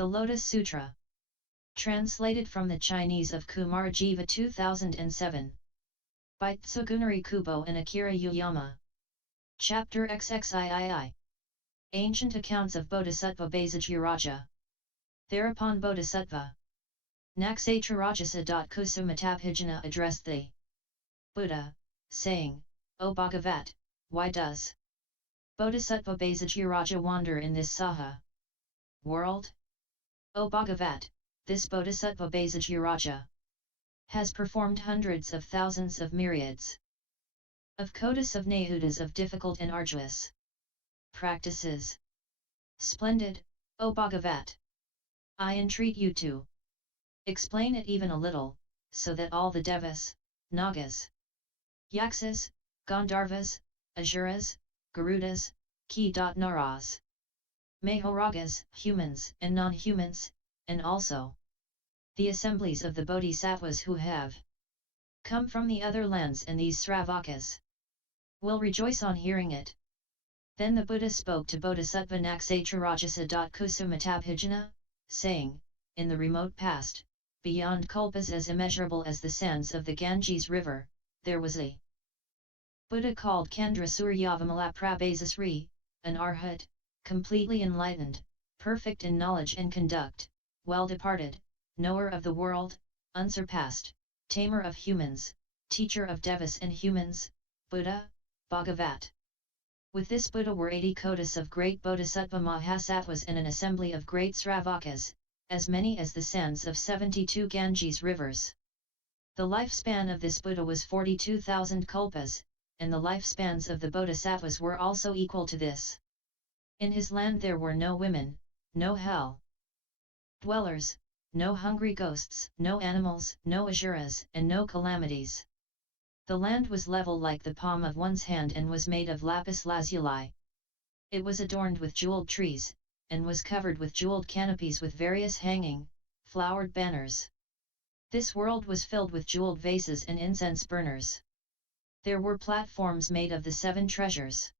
The Lotus Sutra. Translated from the Chinese of Kumarajiva 2007. By Tsugunari Kubo and Akira Yuyama. Chapter XXIII. Ancient Accounts of Bodhisattva Bhaisajyaraja. Thereupon Bodhisattva Naksatrarajasaṃkusumitabhijna addressed the Buddha, saying, O Bhagavat, why does Bodhisattva Bhaisajyaraja wander in this Saha world? O Bhagavat, this Bodhisattva Bhaisajyaraja has performed hundreds of thousands of myriads of kotis of nahudas of difficult and arduous practices. Splendid, O Bhagavat! I entreat you to explain it even a little, so that all the devas, nagas, yaksas, gandharvas, asuras, garudas, ki-naras, mahoragas, humans and non-humans, and also the assemblies of the bodhisattvas who have come from the other lands and these Sravakas will rejoice on hearing it. Then the Buddha spoke to Bodhisattva Naksatrarajasaṃkusumitabhijna, saying, in the remote past, beyond kalpas as immeasurable as the sands of the Ganges river, there was a Buddha called Chandrasuryavamalaprabhasisri, an arhat, completely enlightened, perfect in knowledge and conduct, well departed, knower of the world, unsurpassed, tamer of humans, teacher of devas and humans, Buddha, Bhagavat. With this Buddha were 80 kotis of great bodhisattva mahasattvas and an assembly of great Sravakas, as many as the sands of 72 Ganges rivers. The lifespan of this Buddha was 42,000 kalpas, and the lifespans of the bodhisattvas were also equal to this. In his land there were no women, no hell dwellers, no hungry ghosts, no animals, no asuras, and no calamities. The land was level like the palm of one's hand and was made of lapis lazuli. It was adorned with jeweled trees, and was covered with jeweled canopies with various hanging, flowered banners. This world was filled with jeweled vases and incense burners. There were platforms made of the 7 treasures.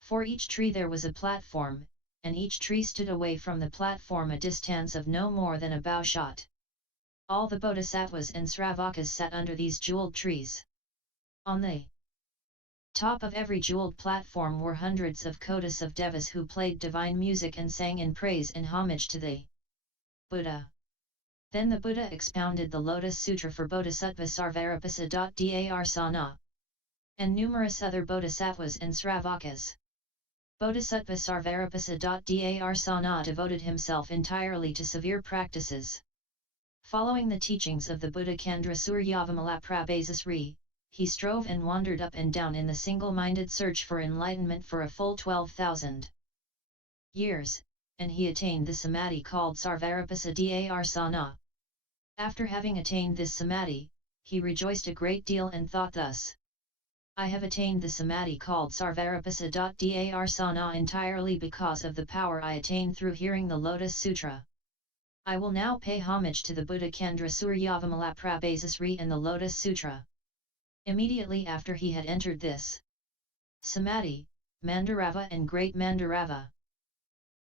For each tree there was a platform, and each tree stood away from the platform a distance of no more than a bow shot. All the bodhisattvas and sravakas sat under these jeweled trees. On the top of every jeweled platform were hundreds of kotis of devas who played divine music and sang in praise and homage to the Buddha. Then the Buddha expounded the Lotus Sutra for Bodhisattva Sarvarapasa.Darsana and numerous other bodhisattvas and sravakas. Bodhisattva Sarvarapasa.Darsana devoted himself entirely to severe practices. Following the teachings of the Buddha Chandrasuryavamalaprabhasisri, he strove and wandered up and down in the single-minded search for enlightenment for a full 12,000 years, and he attained the samadhi called Sarvarapasa.Darsana. After having attained this samadhi, he rejoiced a great deal and thought thus: I have attained the samadhi called Sarvarapasa.Darsana entirely because of the power I attained through hearing the Lotus Sutra. I will now pay homage to the Buddha Chandrasuryavamalaprabhasisri and the Lotus Sutra. Immediately after he had entered this samadhi, Mandarava and Great Mandarava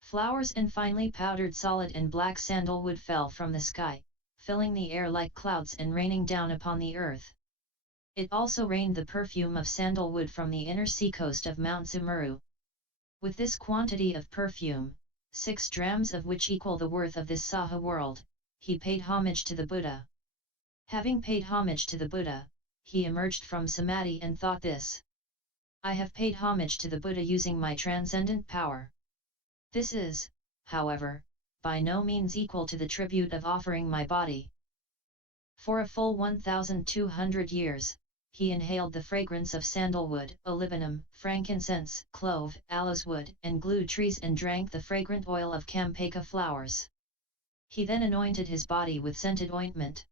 flowers and finely powdered solid and black sandalwood fell from the sky, filling the air like clouds and raining down upon the earth. It also rained the perfume of sandalwood from the inner seacoast of Mount Sumeru. With this quantity of perfume, 6 drams of which equal the worth of this Saha world, he paid homage to the Buddha. Having paid homage to the Buddha, he emerged from samadhi and thought this: I have paid homage to the Buddha using my transcendent power. This is, however, by no means equal to the tribute of offering my body. For a full 1,200 years, he inhaled the fragrance of sandalwood, olibanum, frankincense, clove, aloes wood, and glue trees and drank the fragrant oil of campaka flowers. He then anointed his body with scented ointment.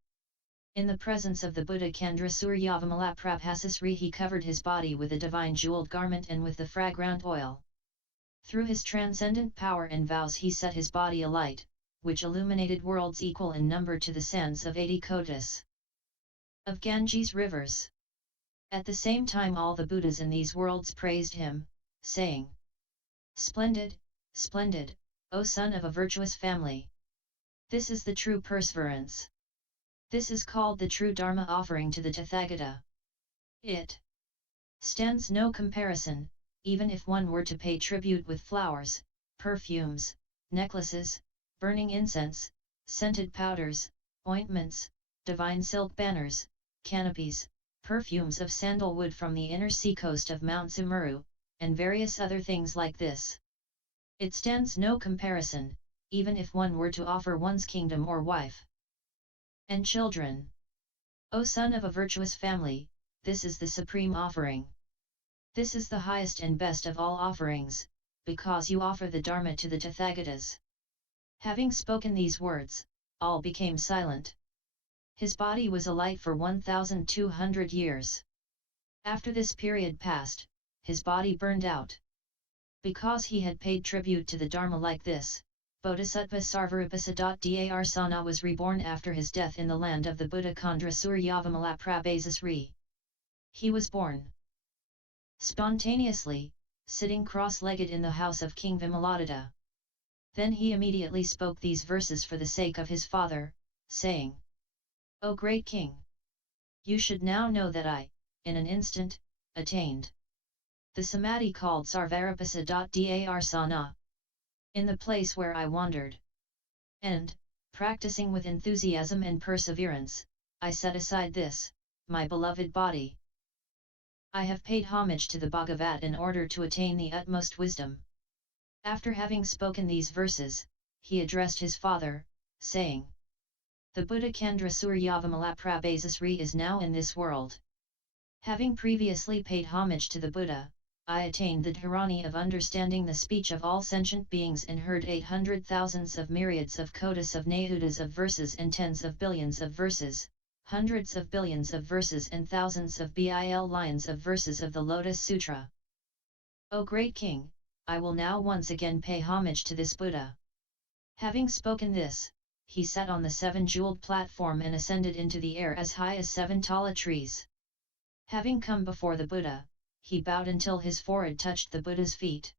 In the presence of the Buddha Chandrasuryavamalaprabhasisri he covered his body with a divine jeweled garment and with the fragrant oil. Through his transcendent power and vows he set his body alight, which illuminated worlds equal in number to the sands of 80 kotis of Ganges rivers. At the same time all the Buddhas in these worlds praised him, saying, Splendid, splendid, O son of a virtuous family! This is the true perseverance. This is called the true Dharma offering to the Tathagata. It stands no comparison, even if one were to pay tribute with flowers, perfumes, necklaces, burning incense, scented powders, ointments, divine silk banners, canopies, perfumes of sandalwood from the inner seacoast of Mount Sumeru, and various other things like this. It stands no comparison, even if one were to offer one's kingdom or wife and children. O son of a virtuous family, this is the supreme offering. This is the highest and best of all offerings, because you offer the Dharma to the Tathagatas. Having spoken these words, all became silent. His body was alight for 1,200 years. After this period passed, his body burned out. Because he had paid tribute to the Dharma like this, Bodhisattva Sarvaripasa.Darsana was reborn after his death in the land of the Buddha Chandrasuryavamalaprabhasisri. He was born spontaneously, sitting cross-legged in the house of King Vimaladatta. Then he immediately spoke these verses for the sake of his father, saying, O great king! You should now know that I, in an instant, attained the samadhi called Sarvaripasa.Darsana, in the place where I wandered. And, practicing with enthusiasm and perseverance, I set aside this, my beloved body. I have paid homage to the Bhagavat in order to attain the utmost wisdom. After having spoken these verses, he addressed his father, saying, The Buddha Chandrasuryavamalaprabhasisri is now in this world. Having previously paid homage to the Buddha, I attained the dharani of understanding the speech of all sentient beings and heard 800,000s of myriads of kotis of nahudas of verses and tens of billions of verses, hundreds of billions of verses and thousands of billions of verses of the Lotus Sutra. O great king, I will now once again pay homage to this Buddha. Having spoken this, he sat on the 7-jeweled platform and ascended into the air as high as 7 tala trees. Having come before the Buddha, he bowed until his forehead touched the Buddha's feet.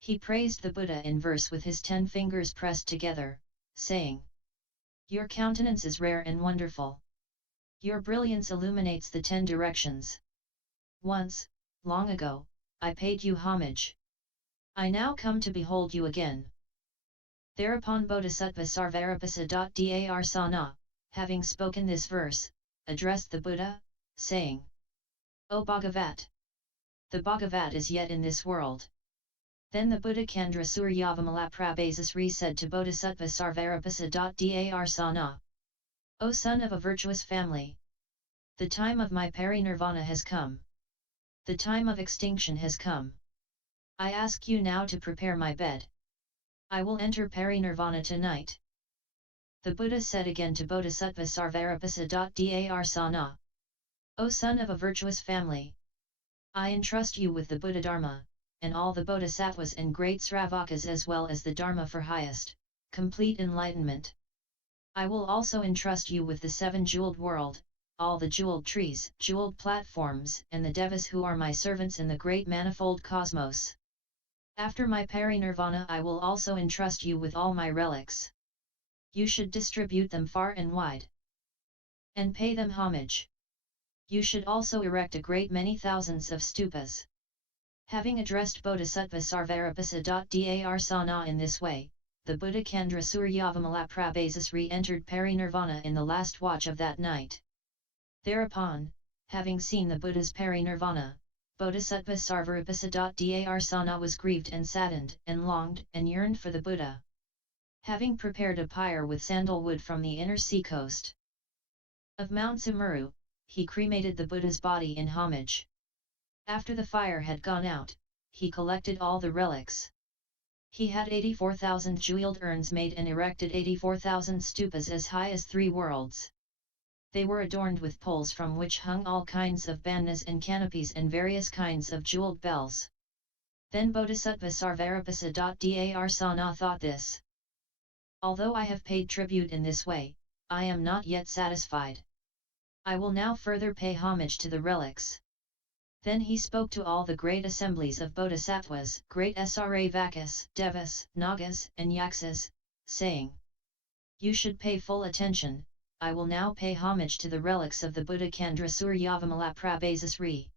He praised the Buddha in verse with his 10 fingers pressed together, saying, Your countenance is rare and wonderful. Your brilliance illuminates the 10 directions. Once, long ago, I paid you homage. I now come to behold you again. Thereupon Bodhisattva Sarvaripasa.Darsana, having spoken this verse, addressed the Buddha, saying, O Bhagavat! The Bhagavat is yet in this world. Then the Buddha Chandrasuryavamalaprabhasisri said to Bodhisattva Sarvaripasa.Darsana, O son of a virtuous family! The time of my parinirvana has come. The time of extinction has come. I ask you now to prepare my bed. I will enter parinirvana tonight. The Buddha said again to Bodhisattva Sarvaripasa.Darsana, O son of a virtuous family! I entrust you with the Buddha Dharma, and all the bodhisattvas and great sravakas as well as the Dharma for highest, complete enlightenment. I will also entrust you with the 7-jeweled world, all the jeweled trees, jeweled platforms, and the devas who are my servants in the great manifold cosmos. After my parinirvana I will also entrust you with all my relics. You should distribute them far and wide, and pay them homage. You should also erect a great many thousands of stupas. Having addressed Bodhisattva Sarvaripasa.Darsana in this way, the Buddha Chandrasuryavamalaprabhasisri entered parinirvana in the last watch of that night. Thereupon, having seen the Buddha's parinirvana, Bodhisattva Sarvaripasa.Darsana was grieved and saddened and longed and yearned for the Buddha. Having prepared a pyre with sandalwood from the inner seacoast of Mount Sumeru, he cremated the Buddha's body in homage. After the fire had gone out, he collected all the relics. He had 84,000 jeweled urns made and erected 84,000 stupas as high as 3 worlds. They were adorned with poles from which hung all kinds of bandhas and canopies and various kinds of jeweled bells. Then Bodhisattva Sarvaripasa.Darsana thought this. Although I have paid tribute in this way, I am not yet satisfied. I will now further pay homage to the relics. Then he spoke to all the great assemblies of bodhisattvas, great Sravakas, devas, nagas, and yaksas, saying, You should pay full attention. I will now pay homage to the relics of the Buddha Kandra Suryavamala Prabhasisri.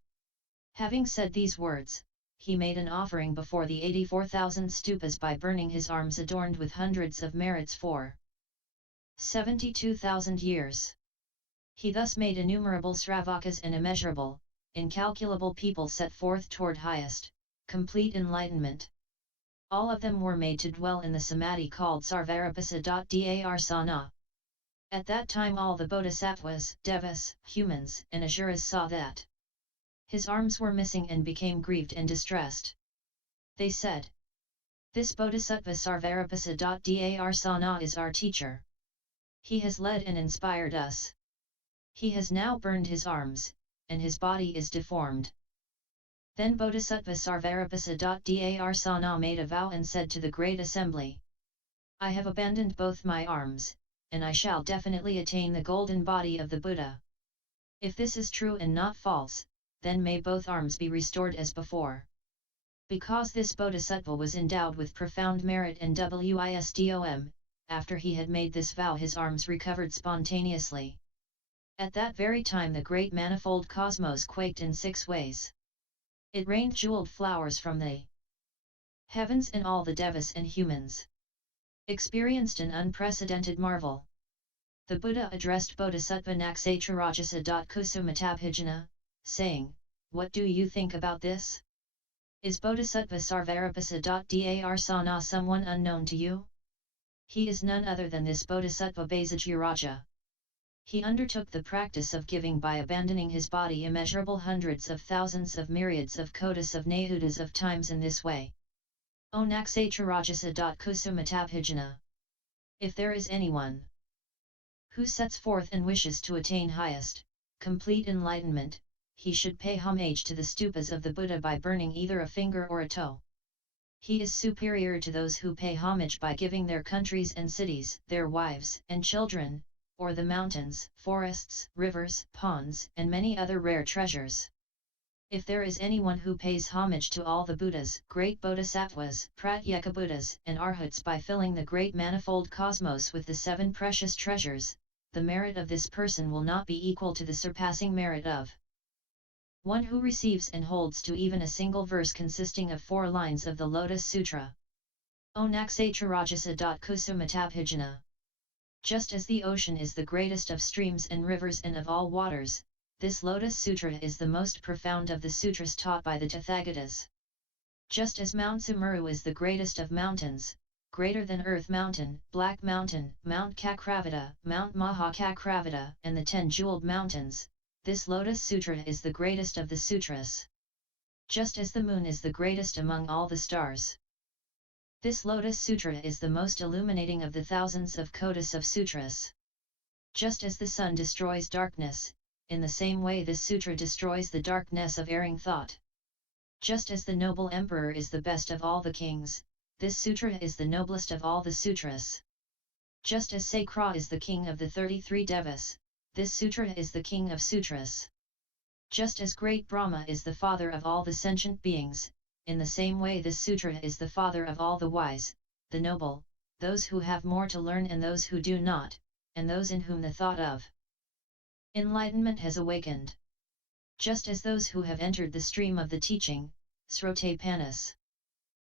Having said these words, he made an offering before the 84,000 stupas by burning his arms adorned with hundreds of merits for 72,000 years. He thus made innumerable Sravakas and immeasurable, incalculable people set forth toward highest, complete enlightenment. All of them were made to dwell in the samadhi called Sarvarapasa.Darsana. At that time all the bodhisattvas, devas, humans, and asuras saw that his arms were missing and became grieved and distressed. They said, "This bodhisattva Sarvarapasa.Darsana is our teacher. He has led and inspired us. He has now burned his arms, and his body is deformed." Then Bodhisattva Sarvarapasa.Darsana made a vow and said to the great assembly, "I have abandoned both my arms, and I shall definitely attain the golden body of the Buddha. If this is true and not false, then may both arms be restored as before." Because this Bodhisattva was endowed with profound merit and wisdom, after he had made this vow his arms recovered spontaneously. At that very time the great manifold cosmos quaked in 6 ways. It rained jeweled flowers from the heavens, and all the devas and humans experienced an unprecedented marvel. The Buddha addressed Bodhisattva Naksatrarajasaṃkusumitabhijna, saying, "What do you think about this? Is Bodhisattva Sarvarapasa.Darsana someone unknown to you? He is none other than this Bodhisattva Bhaisajyaraja. He undertook the practice of giving by abandoning his body immeasurable hundreds of thousands of myriads of kotis of nahudas of times in this way. O Naksatrarajasaṃkusumitabhijna! If there is anyone who sets forth and wishes to attain highest, complete enlightenment, he should pay homage to the stupas of the Buddha by burning either a finger or a toe. He is superior to those who pay homage by giving their countries and cities, their wives and children, or the mountains, forests, rivers, ponds, and many other rare treasures. If there is anyone who pays homage to all the Buddhas, great Bodhisattvas, Pratyeka-Buddhas, and Arhats by filling the great manifold cosmos with the 7 precious treasures, the merit of this person will not be equal to the surpassing merit of one who receives and holds to even a single verse consisting of 4 lines of the Lotus Sutra. O Naksatrarajasaṃkusumitabhijna! Just as the ocean is the greatest of streams and rivers and of all waters, this Lotus Sutra is the most profound of the sutras taught by the Tathagatas. Just as Mount Sumeru is the greatest of mountains, greater than Earth Mountain, Black Mountain, Mount Kakravata, Mount Mahakakravata, and the 10 jeweled mountains, this Lotus Sutra is the greatest of the sutras. Just as the moon is the greatest among all the stars, this Lotus Sutra is the most illuminating of the thousands of kotis of sutras. Just as the sun destroys darkness, in the same way this sutra destroys the darkness of erring thought. Just as the noble emperor is the best of all the kings, this sutra is the noblest of all the sutras. Just as Sakra is the king of the 33 devas, this sutra is the king of sutras. Just as great Brahma is the father of all the sentient beings, in the same way this sutra is the father of all the wise, the noble, those who have more to learn and those who do not, and those in whom the thought of enlightenment has awakened. Just as those who have entered the stream of the teaching, Srotapanas.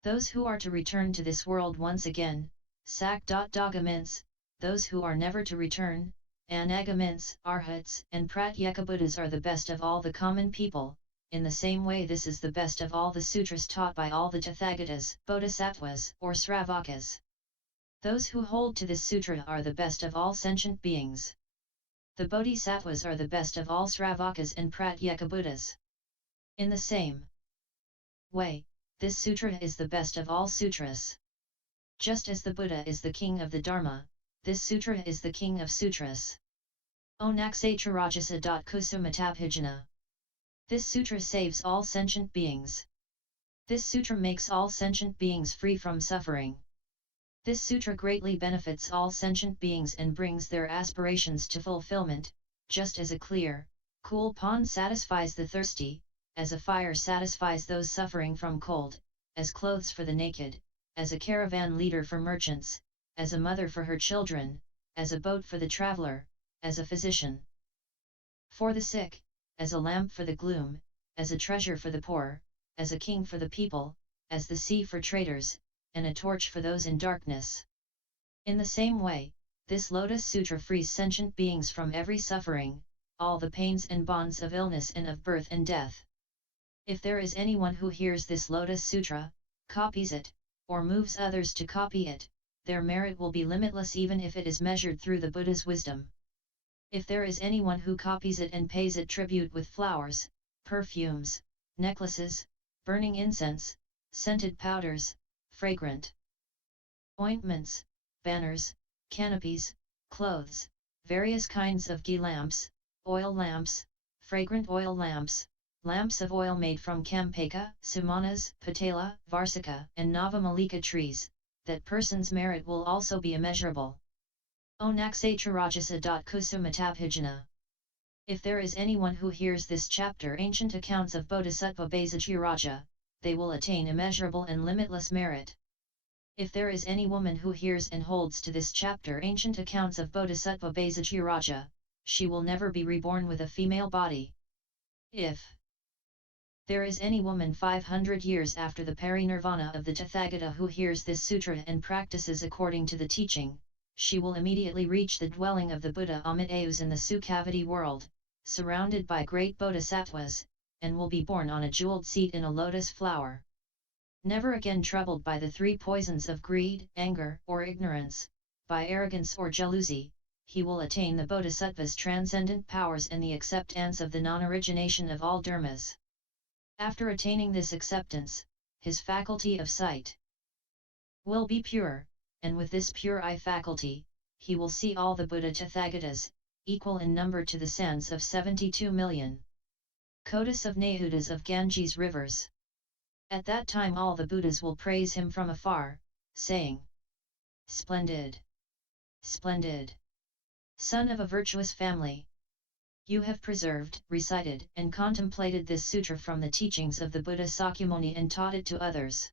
Those who are to return to this world once again, Sak.Dagaments, those who are never to return, Anagaments, Arhats, and Pratyeka-Buddhas are the best of all the common people. In the same way this is the best of all the sutras taught by all the Tathagatas, Bodhisattvas, or Sravakas. Those who hold to this sutra are the best of all sentient beings. The Bodhisattvas are the best of all Sravakas and Pratyeka-Buddhas. In the same way, this sutra is the best of all sutras. Just as the Buddha is the king of the Dharma, this sutra is the king of sutras. O Naksatrarajasaṃkusumitabhijna! This sutra saves all sentient beings. This sutra makes all sentient beings free from suffering. This sutra greatly benefits all sentient beings and brings their aspirations to fulfillment, just as a clear, cool pond satisfies the thirsty, as a fire satisfies those suffering from cold, as clothes for the naked, as a caravan leader for merchants, as a mother for her children, as a boat for the traveler, as a physician for the sick, as a lamp for the gloom, as a treasure for the poor, as a king for the people, as the sea for traders, and a torch for those in darkness. In the same way, this Lotus Sutra frees sentient beings from every suffering, all the pains and bonds of illness and of birth and death. If there is anyone who hears this Lotus Sutra, copies it, or moves others to copy it, their merit will be limitless even if it is measured through the Buddha's wisdom. If there is anyone who copies it and pays it tribute with flowers, perfumes, necklaces, burning incense, scented powders, fragrant ointments, banners, canopies, clothes, various kinds of ghee lamps, oil lamps, fragrant oil lamps, lamps of oil made from Campaka, Sumanas, Patala, Varsika and Navamalika trees, that person's merit will also be immeasurable. O Naksatrarajasaṃkusumitabhijna. If there is anyone who hears this chapter ancient accounts of Bodhisattva Bhaisajyaraja, they will attain immeasurable and limitless merit. If there is any woman who hears and holds to this chapter ancient accounts of Bodhisattva Bhaisajyaraja, she will never be reborn with a female body. If there is any woman 500 years after the parinirvana of the Tathagata who hears this sutra and practices according to the teaching, she will immediately reach the dwelling of the Buddha Amitayus in the Sukhavati world, surrounded by great bodhisattvas, and will be born on a jeweled seat in a lotus flower. Never again troubled by the three poisons of greed, anger, or ignorance, by arrogance or jealousy, he will attain the bodhisattva's transcendent powers and the accept-ance of the non-origination of all dharmas. After attaining this acceptance, his faculty of sight will be pure, and with this pure eye faculty, he will see all the Buddha Tathagatas, equal in number to the sands of 72 million kodas of Nahudas of Ganges rivers. At that time all the Buddhas will praise him from afar, saying, "Splendid! Splendid! Son of a virtuous family! You have preserved, recited, and contemplated this sutra from the teachings of the Buddha Sakyamuni and taught it to others.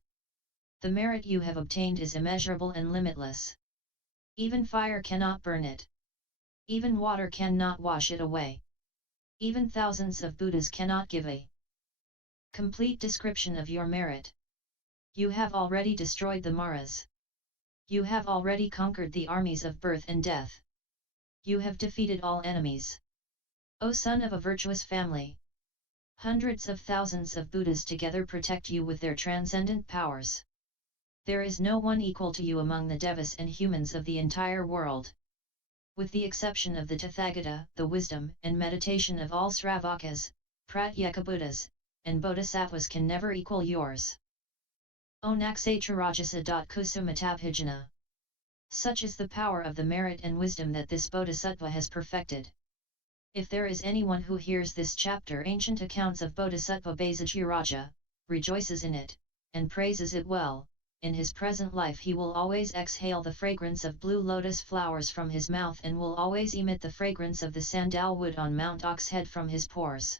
The merit you have obtained is immeasurable and limitless. Even fire cannot burn it. Even water cannot wash it away. Even thousands of Buddhas cannot give a complete description of your merit. You have already destroyed the Maras. You have already conquered the armies of birth and death. You have defeated all enemies. O son of a virtuous family! Hundreds of thousands of Buddhas together protect you with their transcendent powers. There is no one equal to you among the devas and humans of the entire world. With the exception of the Tathagata, the wisdom and meditation of all Sravakas, Pratyeka Buddhas, and Bodhisattvas can never equal yours. O Naksatrarajasaṃkusumitabhijna. Such is the power of the merit and wisdom that this Bodhisattva has perfected. If there is anyone who hears this chapter ancient accounts of Bodhisattva Bhaisajyaraja, rejoices in it, and praises it well, in his present life he will always exhale the fragrance of blue lotus flowers from his mouth and will always emit the fragrance of the sandalwood on Mount Oxhead from his pores.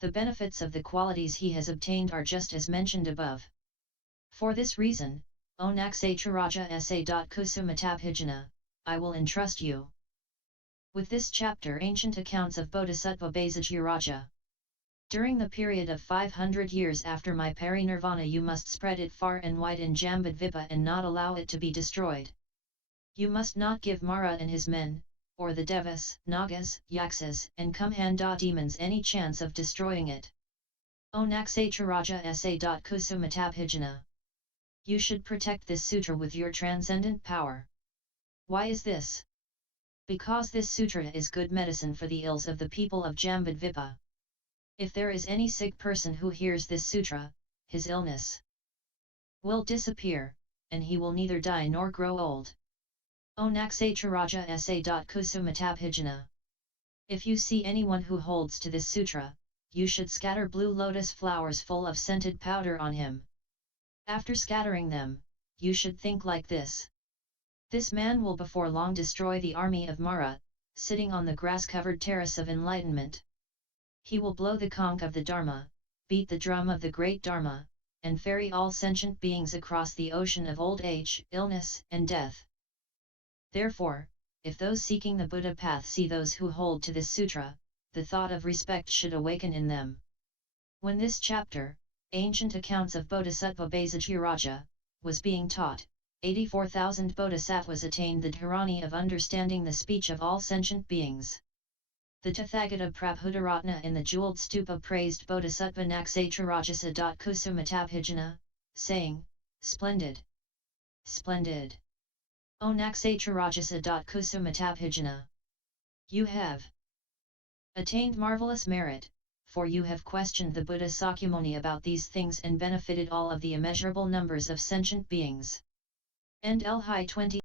The benefits of the qualities he has obtained are just as mentioned above. For this reason, O Naksatrarajasaṃkusumitabhijna, I will entrust you with this chapter ancient accounts of Bodhisattva Bhaisajyaraja. During the period of 500 years after my parinirvana you must spread it far and wide in Jambudvipa and not allow it to be destroyed. You must not give Mara and his men, or the devas, nagas, yaksas and kumhanda demons any chance of destroying it. O Naksatrarajasaṃkusumitabhijna. You should protect this sutra with your transcendent power. Why is this? Because this sutra is good medicine for the ills of the people of Jambudvipa. If there is any sick person who hears this sutra, his illness will disappear, and he will neither die nor grow old. O Naksatrarajasaṃkusumitabhijna. If you see anyone who holds to this sutra, you should scatter blue lotus flowers full of scented powder on him. After scattering them, you should think like this. This man will before long destroy the army of Mara, sitting on the grass-covered terrace of enlightenment. He will blow the conch of the Dharma, beat the drum of the great Dharma, and ferry all sentient beings across the ocean of old age, illness, and death. Therefore, if those seeking the Buddha path see those who hold to this sutra, the thought of respect should awaken in them. When this chapter, Ancient Accounts of Bodhisattva Bhaisajyaraja, was being taught, 84,000 bodhisattvas attained the dharani of understanding the speech of all sentient beings. The Tathagata Prabhudaratna in the jeweled stupa praised Bodhisattva Naksatrarajasaṃkusumitabhijna, saying, "Splendid! Splendid! O Naksatrarajasaṃkusumitabhijna! You have attained marvelous merit, for you have questioned the Buddha Sakyamuni about these things and benefited all of the immeasurable numbers of sentient beings." End L. High 20